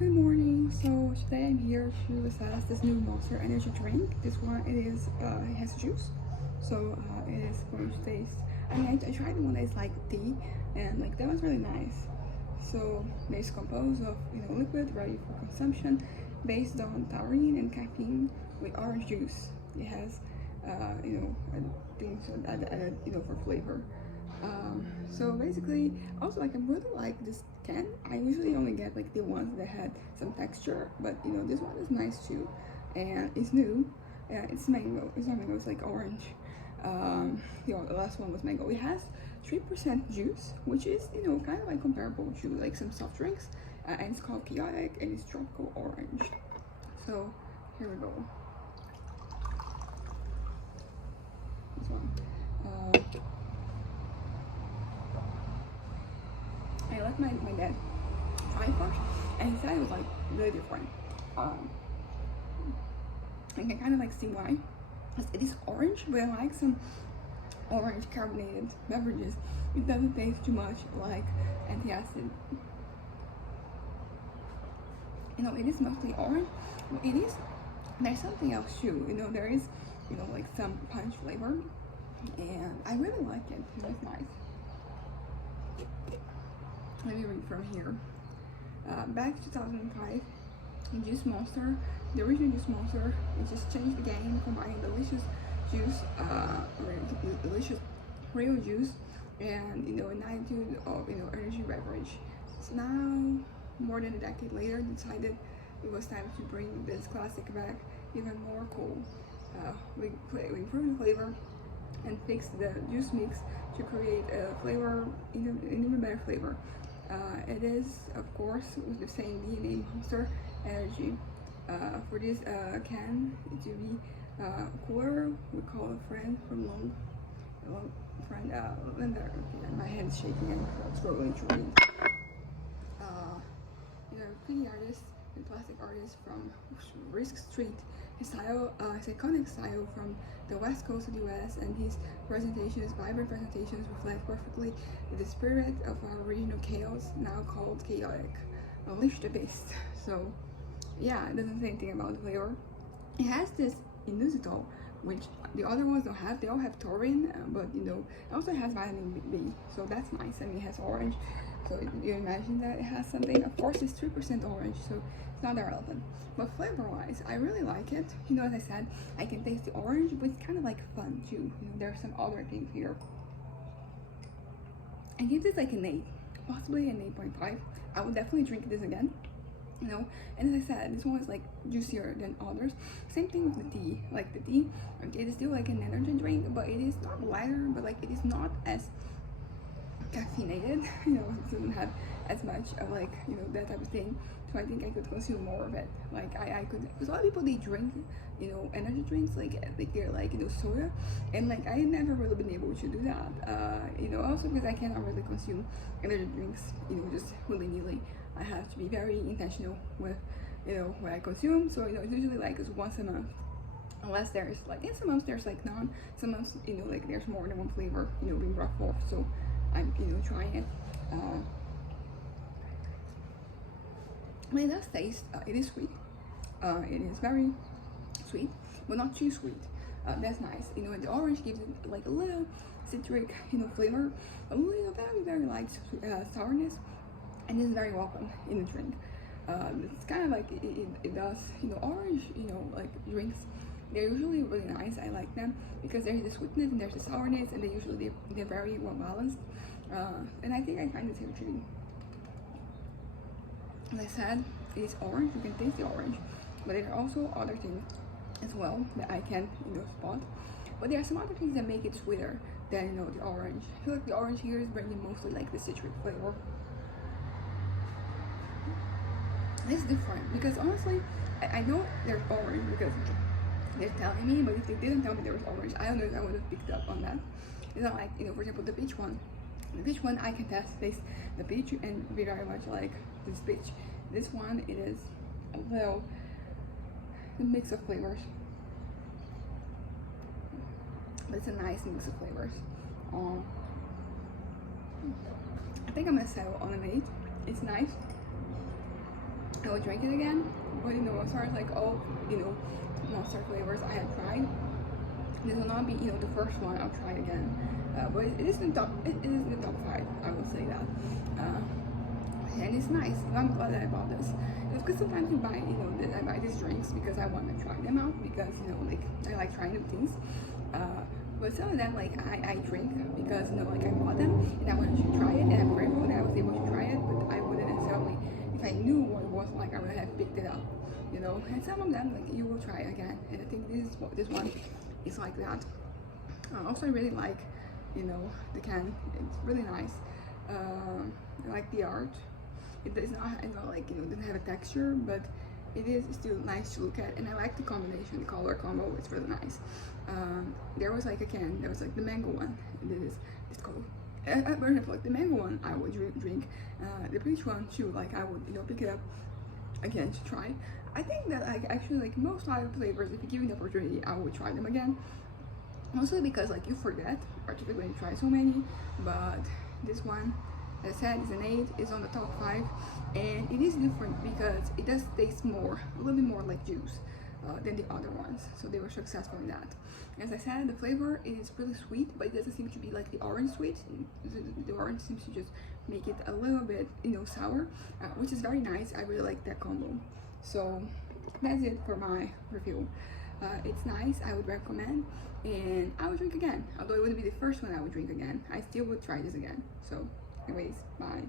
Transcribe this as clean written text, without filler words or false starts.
Good morning. So today I'm here to assess this new Monster Energy drink. This one it has juice, so it is going to taste. I tried the one that is like tea, and like that was really nice. So it's composed of liquid ready for consumption, based on taurine and caffeine with orange juice. It has things added for flavor. So basically, also like I really like this can. I usually only get like the ones that had some texture, but this one is nice too, and it's new. It's mango. It's not mango. It's like orange. The last one was mango. It has 3% juice, which is kind of like comparable to like some soft drinks, and it's called Chaotic and it's tropical orange. So here we go. This one. I let my dad try it first, and he said it was like really different. I can kind of like see why. It is orange, but like some orange carbonated beverages, it doesn't taste too much like antacid. It is mostly orange, but there's something else too. There is like some punch flavor, and I really like it. It's nice. Let me read from here. Back in 2005, Juice Monster, the original Juice Monster, it just changed the game, combining delicious juice, delicious real juice, and an attitude of energy beverage. So now, more than a decade later, decided it was time to bring this classic back even more cool. We improved the flavor and fixed the juice mix to create a flavor, an even better flavor. It is, of course, with the same DNA, Monster Energy. For this can to be cooler, we call a friend from long friend, Linda. My hand's shaking and I'm struggling to read. Pretty artist and plastic artist from Risk Street. His iconic style from the west coast of the US, and his vibrant presentations reflect perfectly the spirit of our regional chaos, now called Chaotic. Unleash the beast. So yeah, it doesn't say anything about the flavor. It has this inositol, which the other ones don't have. They all have taurine, but it also has vitamin B, so that's nice. I mean, it has orange, so you imagine that it has something. Of course, it's 3% orange, so it's not that relevant. But flavor-wise, I really like it. As I said, I can taste the orange, but it's kind of like fun too. There's some other things here. I give this like an 8, possibly an 8.5. I would definitely drink this again. And as I said, this one is like juicier than others. Same thing with the tea. Like the tea, it is still like an energy drink, but it is not lighter, but like it is not as caffeinated. It doesn't have as much of like that type of thing. So I think I could consume more of it. Like I could, because a lot of people they drink energy drinks like they're like soda, and like I never really been able to do that. Also because I cannot really consume energy drinks just willy-nilly. I have to be very intentional with what I consume. So it's usually like it's once a month, unless there's like in some months there's like none, some months like there's more than one flavor being brought forth. So I'm trying it. But it does taste. It is sweet. It is very sweet, but not too sweet. That's nice. And the orange gives it like a little citric flavor, a little very light sourness, and it's very welcome in the drink. It's kind of like it does. Orange like drinks, they're usually really nice. I like them because there's the sweetness and there's the sourness, and they're very well balanced. And I think I find the same too. As I said, it is orange. You can taste the orange, but there are also other things as well that I can spot. But there are some other things that make it sweeter than the orange. I feel like the orange here is bringing mostly like the citric flavor. It's different because honestly, I know there's orange because they're telling me, but if they didn't tell me there was orange, I don't know if I would have picked up on that. It's not like, for example, the peach one. The peach one, I can taste the peach and be very much like this peach. This one, it is a little mix of flavors. But it's a nice mix of flavors. I think I'm gonna settle on an 8. It's nice. I would drink it again. But you know, as far as like all, you know, Monster flavors I had tried, this will not be, you know, the first one I'll try again. But it is in the top. It is in the top 5. I would say that. And it's nice. And I'm glad that I bought this. It's because sometimes you buy, you know, I buy these drinks because I want to try them out because, you know, like I like trying new things. But some of them, like I drink because, you know, like I bought them and I wanted to try it, and I'm grateful that I was able to try it. But I wouldn't necessarily, if I knew what it was like, I would have picked it up, you know. And some of them, like you will try again. And I think this one is like that. Also, I really like, you know, the can. It's really nice. I like the art. It does not, you know, like, you know, it doesn't have a texture, but it is still nice to look at, and I like the combination, the color combo. It's really nice. There was like a can, there was like the mango one. It's called a version of like the mango one. I would drink the peach one too. Like I would, you know, pick it up again to try. I think that like actually like most other flavors, if you give me the opportunity, I would try them again. Mostly because like you forget, particularly when you try so many. But this one, as I said, is an 8. It's on the top 5, and it is different because it does taste more, a little bit more like juice than the other ones. So they were successful in that. As I said, the flavor is really sweet, but it doesn't seem to be like the orange sweet. The orange seems to just make it a little bit, you know, sour, which is very nice. I really like that combo. So that's it for my review. It's nice. I would recommend, and I would drink again. Although it wouldn't be the first one I would drink again, I still would try this again. So anyways, bye.